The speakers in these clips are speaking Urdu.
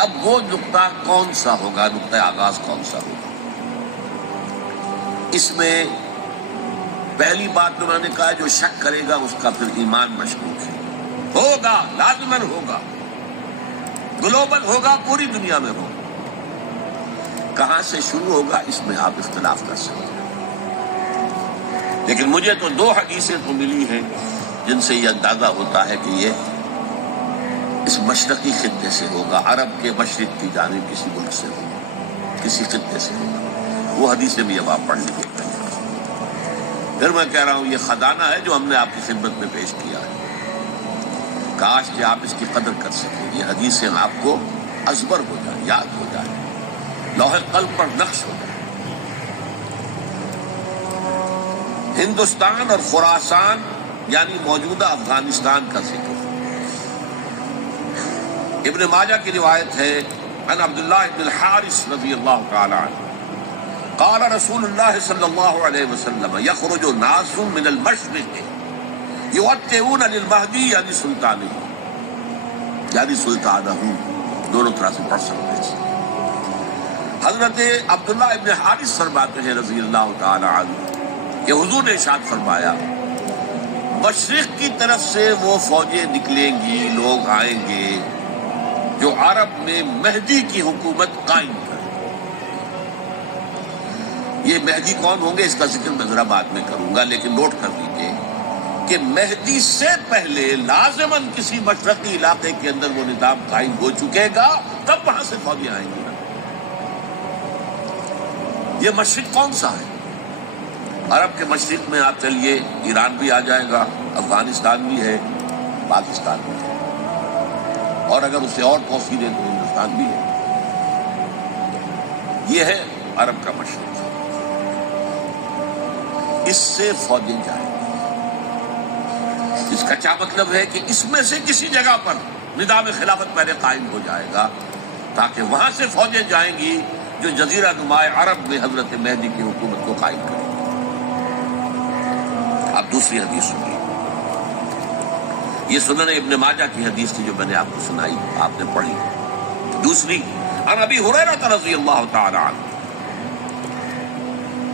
اب وہ نقطہ کون سا ہوگا، نقطہ آغاز کون سا ہوگا؟ اس میں پہلی بات انہوں نے کہا جو شک کرے گا اس کا پھر ایمان مشکوک ہے. ہوگا، لازماً ہوگا، گلوبل ہوگا، پوری دنیا میں ہوگا. کہاں سے شروع ہوگا اس میں آپ اختلاف کر سکتے ہیں، لیکن مجھے تو دو حدیثیں تو ملی ہیں جن سے یہ اندازہ ہوتا ہے کہ یہ اس مشرقی خطے سے ہوگا، عرب کے مشرق کی جانب کسی ملک سے ہوگا، کسی خطے سے ہوگا. وہ حدیثیں بھی اب آپ پڑھ لیجیے. پھر میں کہہ رہا ہوں یہ خزانہ ہے جو ہم نے آپ کی خدمت میں پیش کیا ہے. کاش کہ آپ اس کی قدر کر سکیں، یہ حدیثیں آپ کو ازبر ہو جائیں، یاد ہو جائیں، لوح قلب پر نقش ہو جائے. ہندوستان اور خراسان یعنی موجودہ افغانستان کا ذکر. ابن ماجہ کی روایت ہے عن عبداللہ ابن الحارث رضی اللہ تعالی عنہ قال رسول اللہ صلی اللہ علیہ وسلم یخرج ناس من المشرق یوطئون للمہدی یعنی سلطانہ، یعنی سلطانہ، دونوں طرح سے پڑھ سکتے ہیں. حضرت عبداللہ ابن حارث فرماتے ہیں رضی اللہ تعالی عنہ کہ حضور نے ارشاد فرمایا مشرق کی طرف سے وہ فوجیں نکلیں گی، لوگ آئیں گے جو عرب میں مہدی کی حکومت قائم کریں. یہ مہدی کون ہوں گے اس کا ذکر میں ذرا بعد میں کروں گا، لیکن نوٹ کر لیجیے کہ مہدی سے پہلے لازماً کسی مشرقی علاقے کے اندر وہ نظام قائم ہو چکے گا، تب وہاں سے فوجیں آئیں گی. یہ مشرق کون سا ہے؟ عرب کے مشرق میں آپ چلیے ایران بھی آ جائے گا، افغانستان بھی ہے، پاکستان بھی ہے، اور اگر اسے اور توسیع دیں تو ہندوستان بھی ہے. یہ ہے عرب کا مشرق. اس سے فوجیں جائیں گی. اس کا کیا مطلب ہے کہ اس میں سے کسی جگہ پر نظام خلافت پہلے قائم ہو جائے گا تاکہ وہاں سے فوجیں جائیں گی جو جزیرہ نماء عرب میں حضرت مہدی کی حکومت کو قائم کریں گے. اب دوسری حدیث سنیے. یہ سنن ابن ماجہ کی حدیث تھی جو میں نے آپ کو سنائی، آپ نے پڑھی. دوسری عن ابی ہریرہ رضی اللہ تعالی عنہ،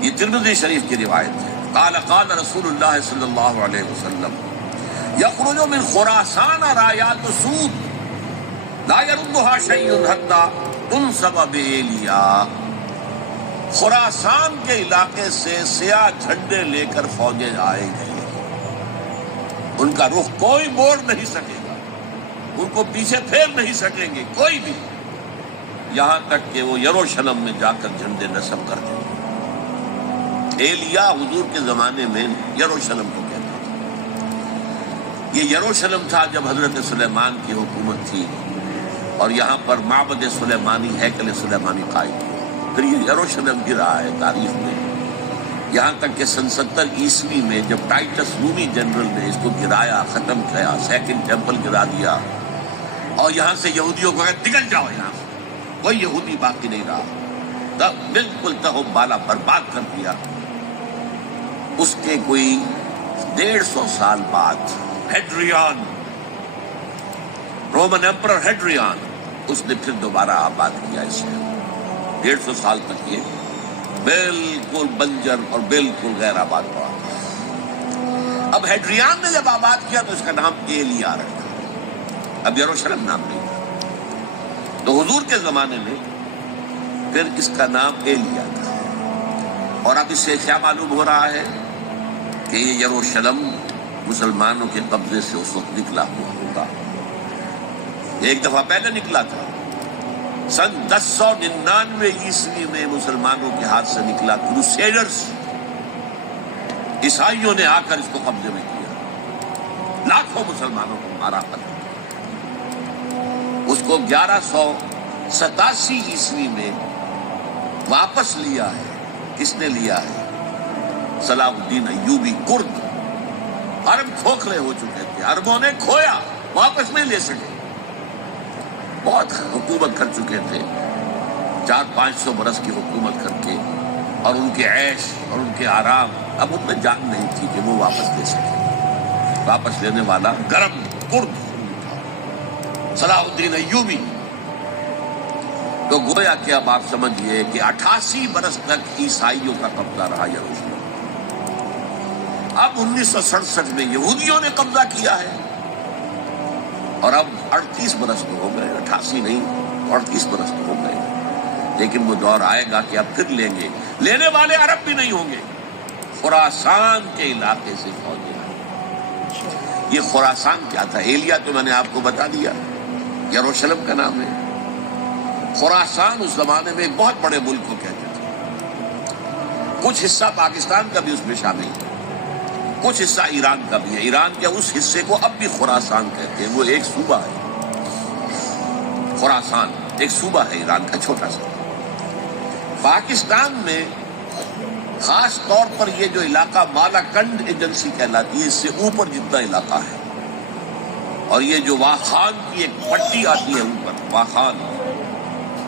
یہ ترمذی شریف کی روایت ہے. قال قال رسول اللہ صلی اللہ علیہ وسلم یخرج من خراسان رایات سود لا يردها شیء حتی تنصب بإیلیا. خراسان کے علاقے سے سیاہ جھنڈے لے کر فوجیں آئیں گی، ان کا رخ کوئی موڑ نہیں سکے گا، ان کو پیچھے پھیر نہیں سکیں گے کوئی بھی، یہاں تک کہ وہ یروشلم میں جا کر جھنڈے نصب کر دیں گے. ایلیا حضور کے زمانے میں یروشلم کو کہتے تھے. یہ یروشلم تھا جب حضرت سلیمان کی حکومت تھی اور یہاں پر معبد سلیمانی، ہیکل سلیمانی قائم ہوا. پھر یہ یروشلم گرا ہے تاریخ میں، یہاں تک کہ سن 70 عیسوی میں جب ٹائٹس رومی جنرل نے اس کو گرایا، ختم کیا، سیکنڈ ٹیمپل گرا دیا اور یہاں سے یہودیوں کو کہا نکل جاؤ، یہاں سے کوئی یہودی باقی نہیں رہا، تب بالکل تہم بالا برباد کر دیا. اس کے کوئی 150 سال بعد ہیڈریان، رومن ایمپرر ہیڈریان، اس نے پھر دوبارہ آباد کیا اسے. 150 سال تک یہ بالکل بنجر اور بالکل غیر آباد پڑا. اب ہیڈریان نے جب آباد کیا تو اس کا نام ایلیا رکھا، اب یروشلم نام نہیں. تو حضور کے زمانے میں پھر اس کا نام ایلیا تھا. اور اب اس سے کیا معلوم ہو رہا ہے کہ یہ یروشلم مسلمانوں کے قبضے سے اس وقت نکلا ہوا ہوگا. ایک دفعہ پہلے نکلا تھا، سن 1099 عیسوی میں مسلمانوں کے ہاتھ سے نکلا. کروسیڈرز، عیسائیوں نے آ کر اس کو قبضے میں کیا، لاکھوں مسلمانوں کو مارا ختم. اس کو 1187 عیسوی میں واپس لیا ہے. کس نے لیا ہے؟ صلاح الدین ایوبی. کرد، عرب کھوکھلے ہو چکے تھے، عربوں نے کھویا، واپس نہیں لے سکے. بہت حکومت کر چکے تھے، 400-500 برس کی حکومت کر کے، اور ان کے عیش اور ان کے آرام اب ان میں جان نہیں تھی کہ وہ واپس لے سکے. واپس لینے والا گرم کرد تھا، صلاح الدین ایوبی. تو گویا کہ اب آپ سمجھیے کہ 88 برس تک عیسائیوں کا قبضہ رہا یروشلم۔ اب 1967 میں یہودیوں نے قبضہ کیا ہے، اور اب 38 برس تو ہو گئے، 88 نہیں 38 برس تو ہو گئے، لیکن وہ دور آئے گا کہ اب پھر لیں گے۔ لینے والے عرب بھی نہیں ہوں گے، خراسان کے علاقے سے فوجیں آئیں۔ یہ خراسان کیا تھا؟ ایلیا تو میں نے آپ کو بتا دیا، یروشلم کا نام ہے۔ خراسان اس زمانے میں ایک بہت بڑے ملک کو کہتے تھے، کچھ حصہ پاکستان کا بھی اس میں شامل ہے، کچھ حصہ ایران کا بھی ہے۔ ایران کے اس حصے کو اب بھی خراسان کہتے ہیں، وہ ایک صوبہ ہے۔ خراسان ایک صوبہ ہے ایران کا، چھوٹا سا۔ پاکستان میں خاص طور پر یہ جو علاقہ مالاکنڈ ایجنسی کہلاتی ہے، اس سے اوپر جتنا علاقہ ہے، اور یہ جو واخان کی ایک پٹی آتی ہے اوپر، واخان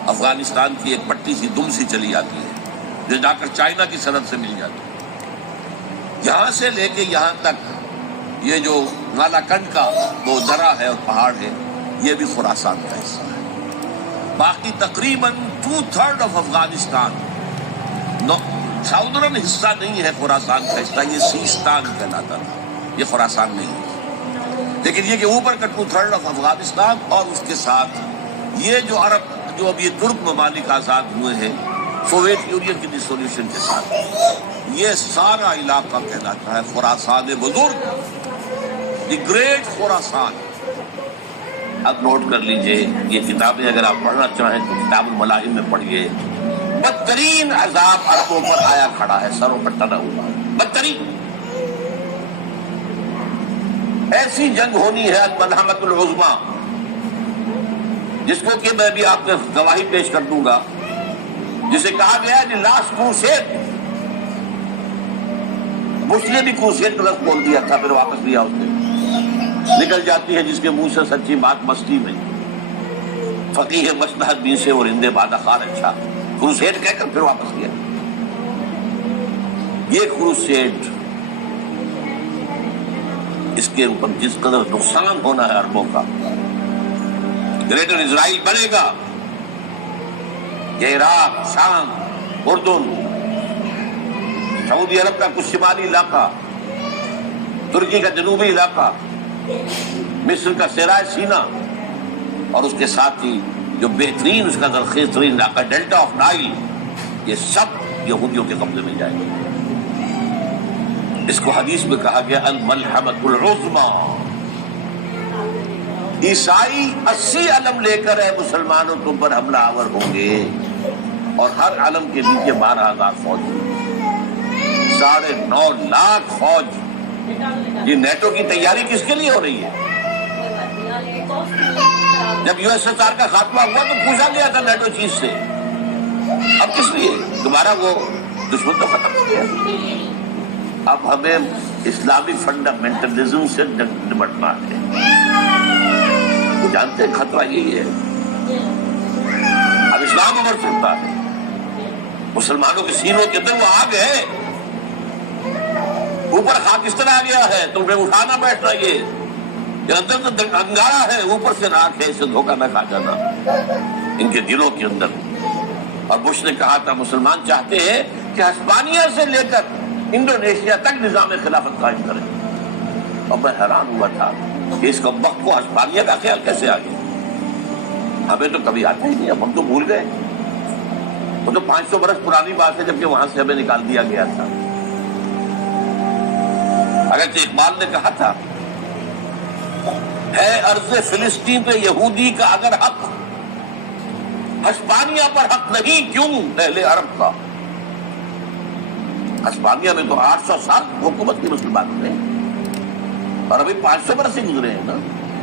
افغانستان کی ایک پٹی سی دم سی چلی آتی ہے جو جا کر چائنا کی سرحد سے مل جاتی ہے، یہاں سے لے کے یہاں تک یہ جو مالاکنڈ کا وہ درہ ہے اور پہاڑ ہے، یہ بھی خراسان کا حصہ ہے۔ باقی تقریباً 2/3 آف افغانستان، ساؤدرن حصہ نہیں ہے خراسان کا حصہ، یہ سیستان کہلاتا تھا، یہ خراسان نہیں ہے۔ لیکن یہ کہ اوپر کا 2/3 آف افغانستان، اور اس کے ساتھ یہ جو عرب جو اب یہ ترک ممالک آزاد ہوئے ہیں سوویت یونین کی ڈسولوشن کے ساتھ، یہ سارا علاقہ کہلاتا ہے خراسان بزرگ، دی گریٹ خراسان۔ اب نوٹ کر لیجئے، یہ کتابیں اگر آپ پڑھنا چاہیں تو کتاب الملاحم میں پڑھیے۔ بدترین عذاب عربوں پر آیا کھڑا ہے، سروں پر ٹنا ہوا، بدترین ایسی جنگ ہونی ہے الملحمۃ العظمیٰ، جس کو کہ میں بھی آپ کو گواہی پیش کر دوں گا، جسے کہا گیا ہے کہ لاسٹ کروسیڈ۔ بش نے بھی کروسیڈ کا لفظ بول دیا تھا، پھر واپس لیا اس نے۔ نکل جاتی ہے جس کے منہ سے سچی بات مستی میں، فقیہ مصلحت بھی سے اور ہندے بادہ خار اچھا، کروسیڈ کہہ کر پھر واپس لیا۔ یہ کروسیڈ، اس کے اوپر جس قدر نقصان ہونا ہے عربوں کا، گریٹر اسرائیل بنے گا، یہ عراق، شام، اردن، سعودی عرب کا کچھ شمالی علاقہ، ترکی کا جنوبی علاقہ، مصر کا صحرائے سینا، اور اس کے ساتھ ہی جو بہترین اس کا زرخیز ترین علاقہ ڈیلٹا آف نائل، یہ سب یہودیوں کے قبضے میں جائے گا۔ اس کو حدیث میں کہا گیا الملحمۃ العظمیٰ۔ عیسائی 80 علم لے کر ہے مسلمانوں تم پر حملہ آور ہوں گے، اور ہر علم کے نیچے 12,000 فوج، 9.5 لاکھ فوج۔ یہ نیٹو کی تیاری کس کے لیے ہو رہی ہے؟ جب یو ایس ایس آر کا خاتمہ ہوا تو پوچھا گیا تھا نیٹو چیف سے، اب کس لیے؟ دوبارہ وہ دشمن تو ختم ہو گیا، اب ہمیں اسلامی فنڈامنٹلزم سے نمٹنا ہے۔ جانتے ہیں خطرہ یہی ہے، اب اسلام ابھر سکتا ہے، مسلمانوں کے سینوں کے اندر وہ آگ ہے، اوپر خاکستر آ گیا ہے، تم نے اٹھانا بیٹھنا، یہ اندر تو انگارا ہے، اوپر سے راکھ ہے، اسے دھوکہ نہ کھا جانا ان کے دلوں کے اندر۔ اور بش نے کہا تھا مسلمان چاہتے ہیں کہ ہسپانیہ سے لے کر انڈونیشیا تک نظام خلافت قائم کریں، اور میں حیران ہوا تھا کہ اس کا وقت کو ہسپانیہ کا خیال کیسے آ گیا؟ ہمیں تو کبھی آتا ہی نہیں، اب ہم تو بھول گئے، وہ تو 500 برس پرانی بات ہے جبکہ وہاں سے ہمیں نکال دیا گیا تھا۔ اگرچہ اقبال نے کہا تھا ہے ارض فلسطین پہ یہودی کا اگر حق، ہسپانیہ پر حق نہیں کیوں اہل عرب کا؟ ہسپانیہ میں تو 800 سال حکومت کی مسلمانوں نے، اور ابھی 500 برس سے گزرے ہیں نا۔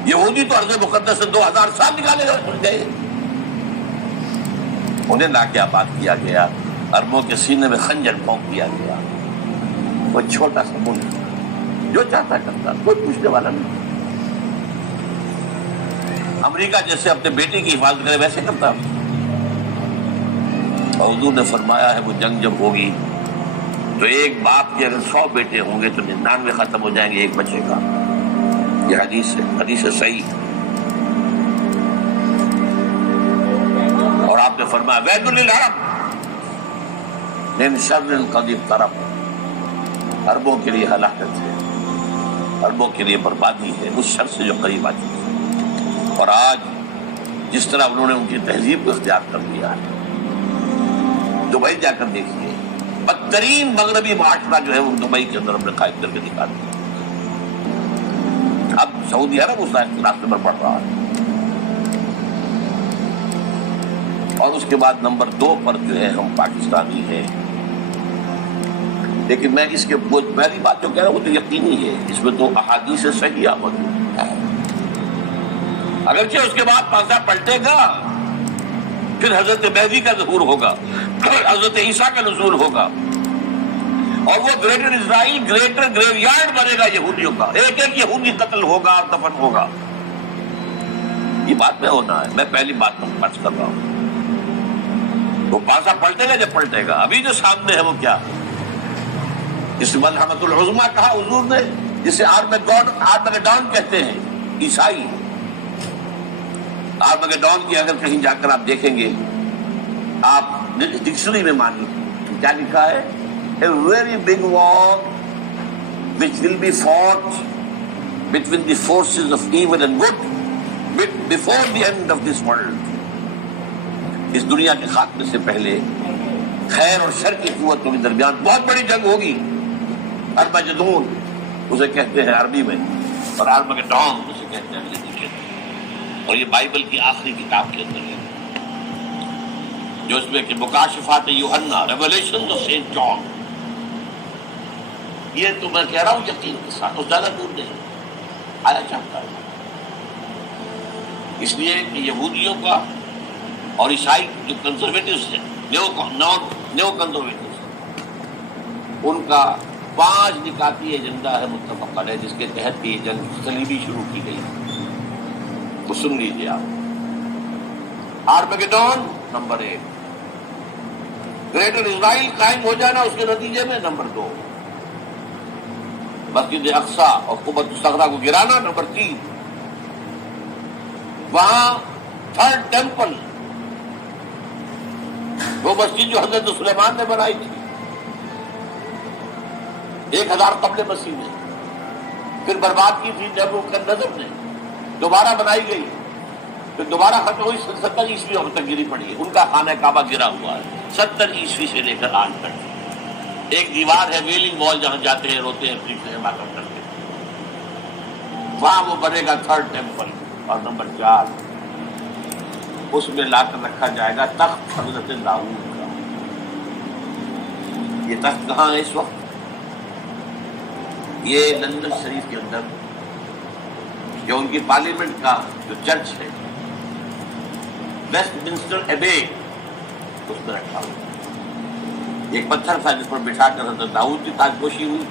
یہودی تو ارض مقدس سے 2000 سال نکالے گئے، انہیں لا کے آباد کیا گیا، عربوں کے سینے میں خنجر پھونک دیا گیا۔ وہ چھوٹا سا ملک جو چاہتا کرتا، کوئی پوچھنے والا نہیں۔ امریکہ جیسے اپنے بیٹے کی حفاظت کرے ویسے کرتا، اور حضور نے فرمایا ہے وہ جنگ جب ہوگی تو ایک باپ کے اگر 100 بیٹے ہوں گے تو 99 ختم ہو جائیں گے ایک بچے کا۔ یہ حدیث ہے صحیح۔ اور آپ نے فرمایا ویل للعرب من شر قد اقترب، عربوں کے لیے ہلاکت ہے، عربوں کے لیے بربادی ہے اس شر سے جو قریب آ چکی ہے۔ اور آج جس طرح انہوں نے ان کی تہذیب کو اختیار کر لیا ہے، دبئی جا کر دیکھیے، بدترین مغربی معاشرہ جو ہے وہ دبئی کے اندر اپنے قائم کر کے دکھا دیا۔ اب سعودی عرب اس راستے پر بڑھ رہا ہے، اور اس کے بعد نمبر 2 پر جو ہے ہم پاکستانی ہیں۔ لیکن میں اس کے پہلی بات جو کہہ رہا ہوں وہ تو یقینی ہے، اس میں تو احادیث صحیحہ موجود ہے، اگرچہ اس کے بعد پاسا پلٹے گا، پھر حضرت مہدی کا ظہور ہوگا، حضرت عیسیٰ کا نزول ہوگا، اور وہ گریٹر اسرائیل گریٹر گریو یارڈ بنے گا یہودیوں کا، ایک ایک یہودی قتل ہوگا، دفن ہوگا۔ یہ بات میں ہونا ہے، میں پہلی بات تو فرض کر رہا ہوں۔ وہ پاسا پلٹے گا جب پلٹے گا، ابھی جو سامنے ہے وہ کیا، جس ملحمۃ العظمیٰ کہا حضور نے، جسے آرمگیڈون کہتے ہیں عیسائی۔ آرمگیڈون کی اگر کہیں جا کر آپ دیکھیں گے، آپ ڈکشنری میں مانیے کیا لکھا ہے، a very big war which will be fought between the forces of evil and good before the end of this world۔ اس دنیا کے خاتمے سے پہلے خیر اور شر کی قوتوں کے درمیان بہت بڑی جنگ ہوگی، ارمجدون اسے کہتے ہیں عربی میں، اور آرمگیڈون اسے کہتے ہیں انگریزی میں، اور یہ بائبل کی آخری کتاب کے اندر ہے، جو اس میں کہ مکاشفات یوحنا، ریولیشنز آف سینٹ جان۔ یہ تو میں کہہ رہا ہوں یقین کے ساتھ، اس زیادہ دور نہیں آیا چاہتا ہے، اس لیے کہ یہودیوں کا اور عیسائی جو کنزرویٹوز ہیں، نیو کنزرویٹوز، ان کا 5 نکاتی ایجنڈا ہے متفق علیہ، جس کے تحت یہ جنگ صلیبی شروع کی گئی۔ وہ سن لیجیے آپ، آرمگیڈون نمبر 1، گریٹر اسرائیل قائم ہو جانا اس کے نتیجے میں نمبر 2، مسجد اقصی اور قبۃ الصخرہ کو گرانا نمبر 3، وہاں 3rd ٹیمپل، وہ مسجد جو حضرت سلیمان نے بنائی تھی 1000 قبل مسیح میں، پھر برباد کی تھی نیبوکدنیزر نے، دوبارہ بنائی گئی، پھر دوبارہ ختم ہوئی، 70 عیسوی تک گری پڑی ہے، ان کا خانہ کعبہ گرا ہوا ہے 70 عیسوی سے لے کر آج تک۔ ایک دیوار ہے ویلنگ وال، جہاں جاتے ہیں روتے ہیں پھر سے عبادت کرتے ہیں، وہاں وہ بنے گا 3rd ٹیمپل۔ اور نمبر 4، اس میں لا کر رکھا جائے گا تخت حضرت داؤد کا۔ یہ تخت کہاں ہے اس وقت؟ یہ لندن شریف کے اندر جو ان کی پارلیمنٹ کا جو چرچ ہے، ویسٹ منسٹر ایبے، اس میں رکھا ہوا ایک پتھر تھا جس پر بٹھا کر حضرت داؤد کی تاجپوشی ہوئی،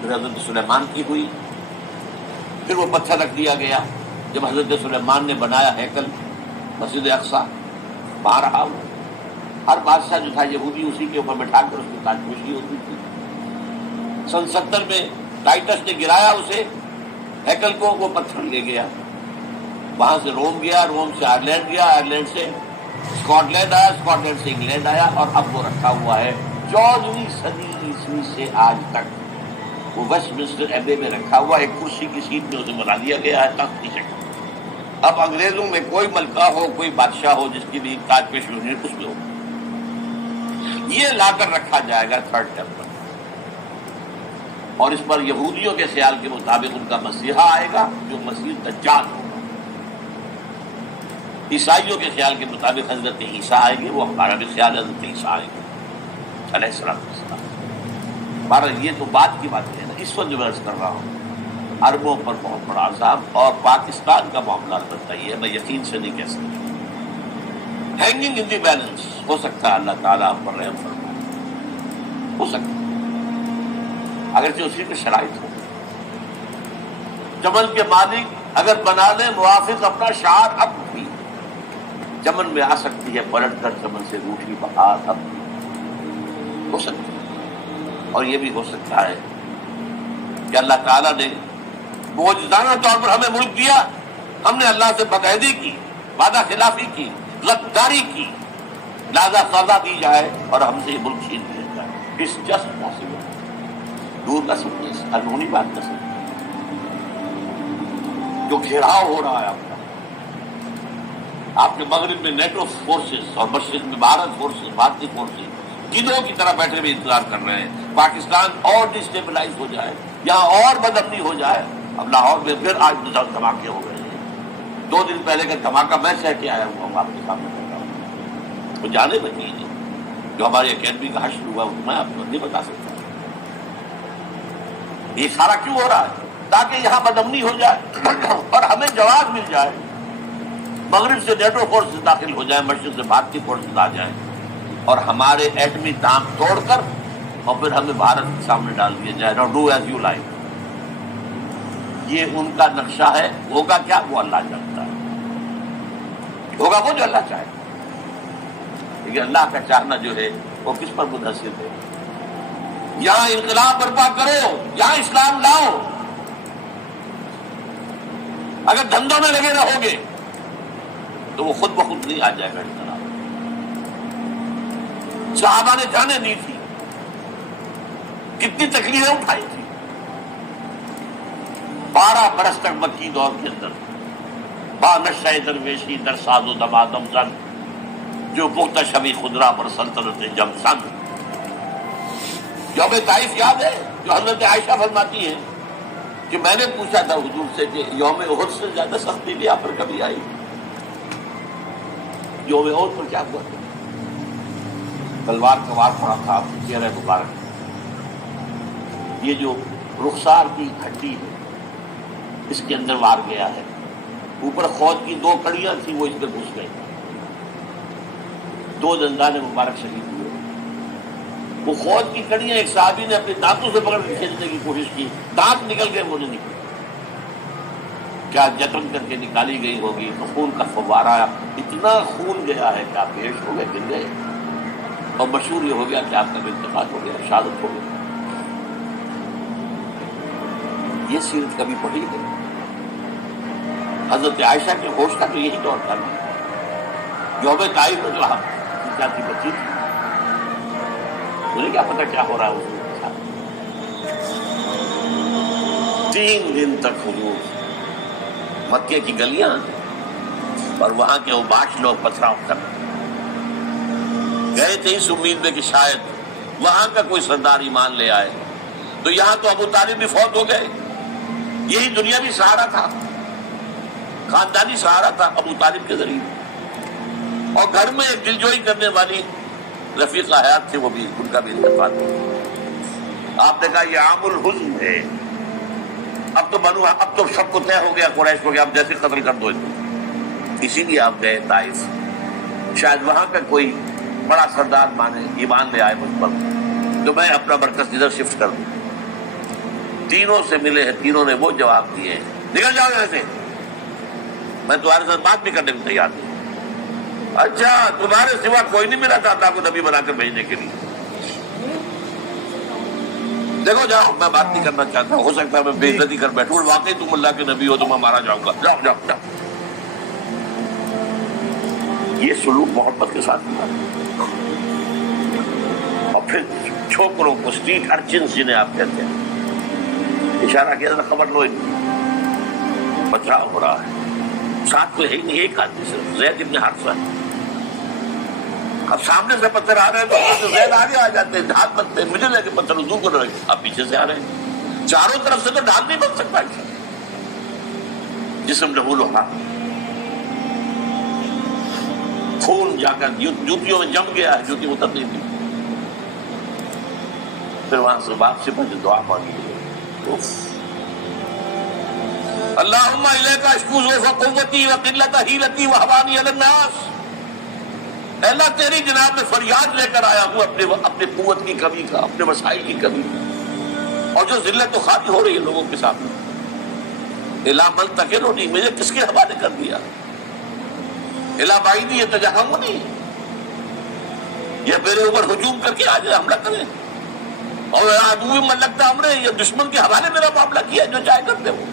پھر حضرت سلیمان کی ہوئی، پھر وہ پتھر رکھ دیا گیا جب حضرت سلیمان نے بنایا ہیکل مسجد اقصی، وہاں رہا ہوا۔ ہر بادشاہ جو تھا یہودی اسی کے اوپر بٹھا کر اس کی تاجپوشی ہوتی تھی۔ سن 70 میں ٹائٹس نے گرایا اسے ہیکل کو، وہ پتھر لے گیا، وہاں سے روم گیا، روم سے آئرلینڈ گیا، آئرلینڈ سے اسکاٹ لینڈ آیا، اسکاٹ لینڈ سے انگلینڈ آیا، اور اب وہ رکھا ہوا ہے 14ویں صدی عیسوی سے آج تک۔ وہ ویسٹ منسٹر ایبے میں رکھا ہوا، ایک کرسی کی سیٹ میں اسے بنا دیا گیا ہے تخت کی شکل۔ اب انگریزوں میں کوئی ملکہ ہو، کوئی بادشاہ ہو جس کی بھی تاج پیش ہونی ہے، اس میں ہو، یہ لا کر رکھا جائے گا 3rd ٹیمپل، اور اس پر یہودیوں کے خیال کے مطابق ان کا مسیحا آئے گا جو مسیح دجال ہوگا، عیسائیوں کے خیال کے مطابق حضرت عیسیٰ آئیں گے، وہ ہمارا بھی خیال حضرت عیسیٰ آئیں گے علیہ السلام۔ بہرحال یہ تو بات کی بات ہے نا، اس وقت جو میں عرض کر رہا ہوں عربوں پر بہت بڑا عذاب، اور پاکستان کا معاملہ البتہ یہ ہے، میں یقین سے نہیں کہہ سکتا، ہینگنگ ان دی بیلنس، ہو سکتا ہے اللہ تعالیٰ ہم پر رحم فرمائے، ہو سکتا ہے اگرچہ اسی میں شرائط ہو۔ چمن کے مالک اگر بنا لیں موافق اپنا شعار، اب بھی چمن میں آ سکتی ہے پلٹ کر چمن سے روٹھی بہار، اب ہو سکتی ہے۔ اور یہ بھی ہو سکتا ہے کہ اللہ تعالیٰ نے معجزانہ طور پر ہمیں ملک دیا، ہم نے اللہ سے بدعہدی کی، وعدہ خلافی کی، غداری کی، لہذا سزا دی جائے اور ہم سے یہ ملک چھین لیا جائے. It's just possible. دور کا سب انہونی بات کر سکتے جو گھیراؤ ہو رہا ہے آپ کے مغرب میں نیٹو فورسز اور مشرق میں بھارتی فورسز گدھوں کی طرح بیٹھے ہوئے انتظار کر رہے ہیں. پاکستان اور ڈسٹیبلائز ہو جائے, یہاں اور بدامنی ہو جائے. اب لاہور میں پھر آج دھماکے ہو گئے ہیں. 2 دن پہلے کا دھماکہ میں سہ کے آیا ہوں آپ کے سامنے کر رہا ہوں. وہ جانے بچی ہے جو ہماری اکیڈمی کا حشر ہوا میں آپ کو نہیں بتا سکتا. یہ سارا کیوں ہو رہا ہے؟ تاکہ یہاں بدامنی ہو جائے اور ہمیں جواب مل جائے. مغرب سے نیٹو فورسز داخل ہو جائیں, مشرق سے بھارتی فورسز آ جائیں اور ہمارے ایٹمی ٹانک توڑ کر اور پھر ہمیں بھارت کے سامنے ڈال دیا جائے. نو ڈو ایز یو لائک. یہ ان کا نقشہ ہے. ہوگا کیا وہ اللہ جانتا ہے. ہوگا وہ جو اللہ چاہے. لیکن اللہ کا چاہنا جو ہے وہ کس پر منحصر ہے؟ یہاں انقلاب برپا کرو, یہاں اسلام لاؤ. اگر دھندوں میں لگے رہو گے تو وہ خود بخود نہیں آ جائے گا انقلاب. صحابہ نے جانیں دی تھی, کتنی تکلیفیں اٹھائی تھی. 12 برس تک مکی دور کے اندر با نشہ درویشی در ساز و دمادم زن جو پختہ شبی خدرا پر سلطنت جم سن. یوم طائف یاد ہے جو حضرت عائشہ فرماتی ہے کہ میں نے پوچھا تھا حضور سے کہ یوم احد سے زیادہ سختی بھی آپ پر کبھی آئی؟ یوم احد پر کیا ہوا تھا؟ تلوار کا وار پڑا تھا آپ کے چہرے مبارک. یہ جو رخسار کی ہڈی ہے اس کے اندر وار گیا ہے. اوپر خود کی 2 کڑیاں تھیں وہ اس میں گھس گئی. 2 دندان مبارک شہید ہوئے. وہ خود کی کڑیاں ایک صحابی نے اپنے دانتوں سے پکڑ کے کھینچنے کی کوشش کی, دانت نکل گئے, وہ نہیں نکلے. کیا جتن کر کے نکالی گئی ہوگی تو خون کا فوارہ, اتنا خون گیا ہے کہ آپ بےہوش ہو گئے, گر گئے اور مشہور یہ ہو گیا کہ آپ کا انتقال ہو گیا, شہادت ہو گئی. یہ سیرت کبھی پڑھی گئی. حضرت عائشہ کے ہوش کا تو یہی دور تھا. یوم طائف میں جو ہم کیا کی بچی تھی, مجھے کیا پتا کیا ہو رہا ہے اس کے ساتھ. 3 دن تک حضور مکے کی گلیاں اور وہاں کے اوباش لوگ پتھراؤ کر گئے تھے اس امید میں کہ شاید وہاں کا کوئی سردار ایمان لے آئے. تو یہاں تو ابو طالب بھی فوت ہو گئے. یہی دنیاوی سہارا تھا, خاندانی سہارا تھا ابو طالب کے ذریعے. اور گھر میں ایک دلجوئی کرنے والی رفیقہ حیات تھے, وہ بھی ان کا بھی انتقال ہو گیا. آپ نے کہا یہ عام الحزن ہے. اب تو سب کو طے ہو گیا قریش کو کہ آپ جیسے قتل کر دو. اسی لیے آپ گئے طائف, شاید وہاں کا کوئی بڑا سردار مانے, ایمان لے آئے مجھ پر, تو میں اپنا مرکز ادھر شفٹ کر دوں. تینوں سے ملے ہیں, تینوں نے وہ جواب دیے نکل جاؤ یہاں سے, میں تمہارے ساتھ بات بھی کرنے کو تیار نہیں. اچھا تمہارے سوا کوئی نہیں ملا تھا اللہ کو نبی بنا کر بھیجنے کے لیے؟ دیکھو جاؤ, میں بات نہیں کرنا چاہتا, ہو سکتا ہے میں بے عزتی کر بیٹھوں, واقعی تم اللہ کے نبی ہو تو میں مارا جاؤں گا. جاؤ جاؤ جاؤ. یہ سلوک محبت کے ساتھ ہوا. اور پھر چھوکروں کو, اسٹریٹ ارچنز جنہیں آپ کہتے ہیں, اشارہ کیا تھا خبر لو پتھراؤ ہو رہا ہے. ساتھ تو ہے ہی نہیں, ایک آدمی صرف زید ابن حارثہ. اب سامنے سے پتھر آ رہے ہیں تو زید آگے آ جاتے ہیں, ڈھال بنتے ہیں, مجھے لگے پتھر حضور کو لگے, اب پیچھے سے آ رہے ہیں. چاروں طرف سے تو ڈھال نہیں بن سکتا. جسم لہو لوہا, خون جا کر جوتیوں میں جم گیا ہے, جوتی اتر نہیں تھی. پھر وہاں سے واپسی پر دعا مانگی, اللہم الیک اشکو ضعف قوتی وقلت حیلتی وہوانی علی الناس. اے اللہ تیری جناب میں فریاد لے کر آیا ہوں اپنے قوت کی کمی کا, اپنے وسائل کی کمی, اور جو ذلت و خاری ہو رہی ہے لوگوں کے سامنے. الا من تکلنی, مجھے کس کے حوالے کر دیا. الا بعیدی یتجہمنی, یہ میرے اوپر ہجوم کر کے آج حملہ کرے, اور عدو من لگتا امرے, یہ دشمن کے حوالے میرا معاملہ کیا جو چاہے کرتے ہو.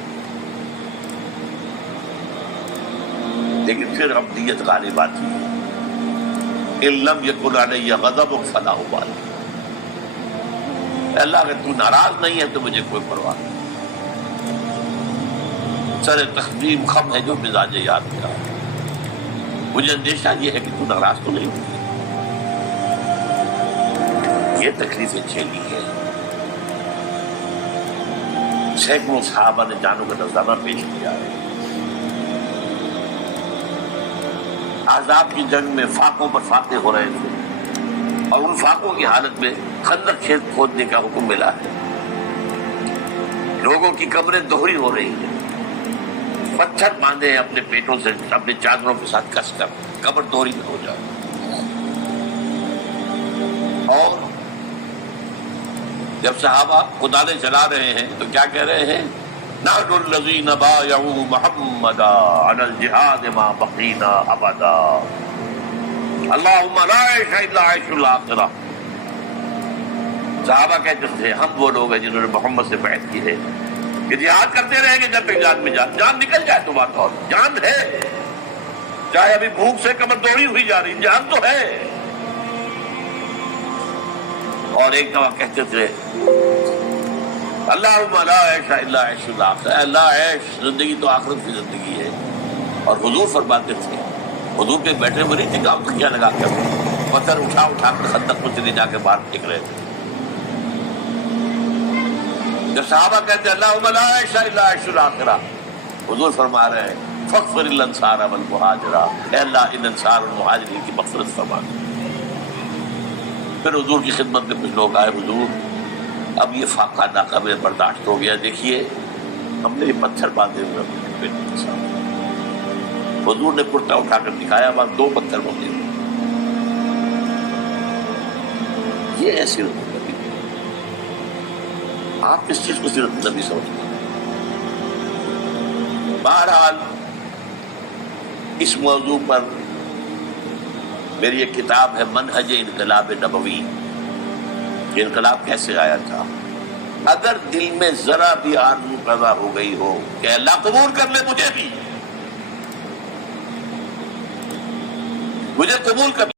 لیکن پھر ابدیت غالب آتی ہے. ان لم یکن علی غضبک فلا ابالی، اللہ اگر تو ناراض نہیں ہے تو مجھے کوئی پرواہ نہیں، سر تقدیم خم ہے جو مزاج یاد میرا، مجھے اندیشہ یہ ہے کہ تو ناراض تو نہیں ہوئی، یہ تکلیفیں جھیلی ہے۔ سینکڑوں صحابہ نے جانوں کا نذرانہ پیش کیا ہے، احزاب کی جنگ میں فاقوں پر فاقے ہو رہے تھے، اور ان فاقوں کی حالت میں خندق کھودنے کا حکم ملا ہے، لوگوں کی قبریں دوہری ہو رہی ہیں، پتھر باندھے ہیں اپنے پیٹوں سے اپنے چادروں کے ساتھ کس کر قبر دوہری نہ ہو جائے، اور جب صحابہ کدالیں چلا رہے ہیں تو کیا کہہ رہے ہیں؟ نحن الذین بایعوا محمدا علی الجہاد ما بقینا ابدا، اللہم لا عیش الا عیش الآخرہ۔ صحابہ کہتے تھے ہم وہ لوگ ہیں جنہوں نے محمد سے بیعت کی ہے کہ جہاد کرتے رہیں گے جب تک جان میں جان نکل جائے تو بات اور، جان ہے، چاہے ابھی بھوک سے کمر دوڑی ہوئی جا رہی، جان تو ہے۔ اور ایک دفعہ کہتے تھے اللہم لا عیش الا عیش الآخرہ، اللہ عیش زندگی تو آخرت کی زندگی ہے۔ اور حضور فرماتے تھے، حضور پہ بیٹھے ہوئے نہیں تھے، گاؤں تکیا لگا کر پتھر اٹھا اٹھا کر خندق میں چلے جا کے باہر پھینک رہے تھے۔ جب صحابہ کہتے اللہم لا عیش الا عیش الآخرہ، حضور فرما رہے ہیں فاغفر الانصار والمہاجرہ، اے اللہ ان انصار اور مہاجرین کی مغفرت فرما۔ پھر حضور کی خدمت میں کچھ لوگ آئے، حضور اب یہ فاقہ ناقابل برداشت ہو گیا، دیکھیے ہم نے یہ پتھر باندھے ہوئے اپنے پیٹ کے ساتھ۔ حضور نے کرتا اٹھا کر دکھایا، وہاں 2 پتھر بندے ہوئے۔ یہ ہے سیرت نبی، آپ کس چیز کو سیرت نبی سمجھتے ہیں؟ بہرحال اس موضوع پر میری ایک کتاب ہے منہج انقلاب نبوی، یہ انقلاب کیسے آیا تھا۔ اگر دل میں ذرا بھی آرزو پیدا ہو گئی ہو کہ اللہ قبول کر لے مجھے بھی، مجھے قبول کر